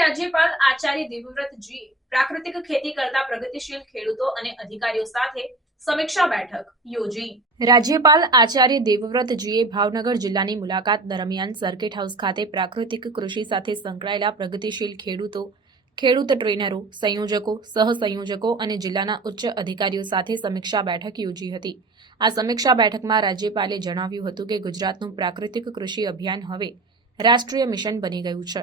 રાજ્યપાલ આચાર્ય દેવવ્રતજીએ પ્રાકૃતિક ખેતી કરતા પ્રગતિશીલ ખેડૂતો અને અધિકારીઓ સાથે સમીક્ષા બેઠક યોજી। રાજ્યપાલ આચાર્ય દેવવ્રતજીએ ભાવનગર જિલ્લાની મુલાકાત દરમિયાન સર્કિટ હાઉસ ખાતે પ્રાકૃતિક કૃષિ સાથે સંકળાયેલા પ્રગતિશીલ ખેડૂતો, ખેડૂત ટ્રેનરો, સંયોજકો, સહસંયોજકો અને જિલ્લાના ઉચ્ચ અધિકારીઓ સાથે સમીક્ષા બેઠક યોજી હતી। આ સમીક્ષા બેઠકમાં રાજ્યપાલે જણાવ્યું હતું કે ગુજરાતનું પ્રાકૃતિક કૃષિ અભિયાન હવે રાષ્ટ્રીય મિશન બની ગયું છે।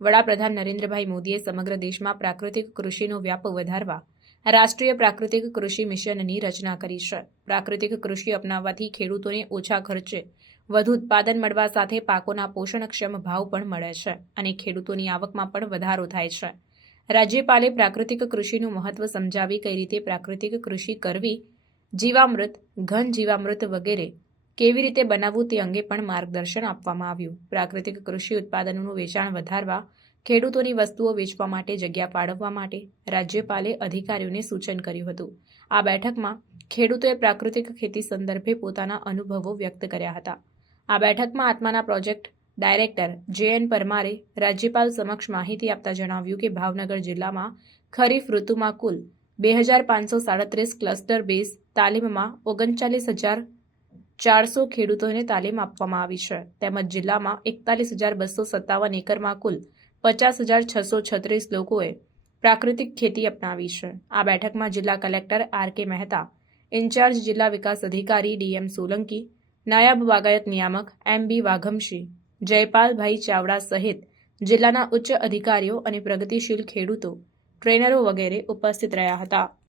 વડાપ્રધાન નરેન્દ્રભાઈ મોદીએ સમગ્ર દેશમાં પ્રાકૃતિક કૃષિનો વ્યાપ વધારવા રાષ્ટ્રીય પ્રાકૃતિક કૃષિ મિશનની રચના કરી છે। પ્રાકૃતિક કૃષિ અપનાવવાથી ખેડૂતોને ઓછા ખર્ચે વધુ ઉત્પાદન મળવા સાથે પાકોના પોષણક્ષમ ભાવ પણ મળે છે અને ખેડૂતોની આવકમાં પણ વધારો થાય છે। રાજ્યપાલે પ્રાકૃતિક કૃષિનું મહત્વ સમજાવી કઈ રીતે પ્રાકૃતિક કૃષિ કરવી, જીવામૃત, ઘન જીવામૃત વગેરે કેવી રીતે બનાવવું તે અંગે પણ માર્ગદર્શન આપવામાં આવ્યું। પ્રાકૃતિક કૃષિ ઉત્પાદનોનું વેચાણ વધારવા, ખેડૂતોની વસ્તુઓ વેચવા માટે જગ્યા ફાળવવા માટે રાજ્યપાલે અધિકારીઓને સૂચન કર્યું હતું। આ બેઠકમાં ખેડૂતોએ પ્રાકૃતિક ખેતી સંદર્ભે પોતાના અનુભવો વ્યક્ત કર્યા હતા। આ બેઠકમાં આત્માના પ્રોજેક્ટ ડાયરેક્ટર જે.એન. પરમારે રાજ્યપાલ સમક્ષ માહિતી આપતા જણાવ્યું કે ભાવનગર જિલ્લામાં ખરીફ ઋતુમાં કુલ 2537 ક્લસ્ટર બેઝ તાલીમમાં 39,400 ખેડૂતોને તાલીમ આપવામાં આવી છે, તેમજ જિલ્લામાં 41,257 એકરમાં કુલ 50,636 લોકોએ પ્રાકૃતિક ખેતી અપનાવી છે। આ બેઠકમાં જિલ્લા કલેક્ટર આર.કે. મહેતા, ઇન્ચાર્જ જિલ્લા વિકાસ અધિકારી ડી.એમ. સોલંકી, નાયબ બાગાયત નિયામક એમ.બી. વાઘમશી, જયપાલભાઈ ચાવડા સહિત જિલ્લાના ઉચ્ચ અધિકારીઓ અને પ્રગતિશીલ ખેડૂતો, ટ્રેનરો વગેરે ઉપસ્થિત રહ્યા હતા।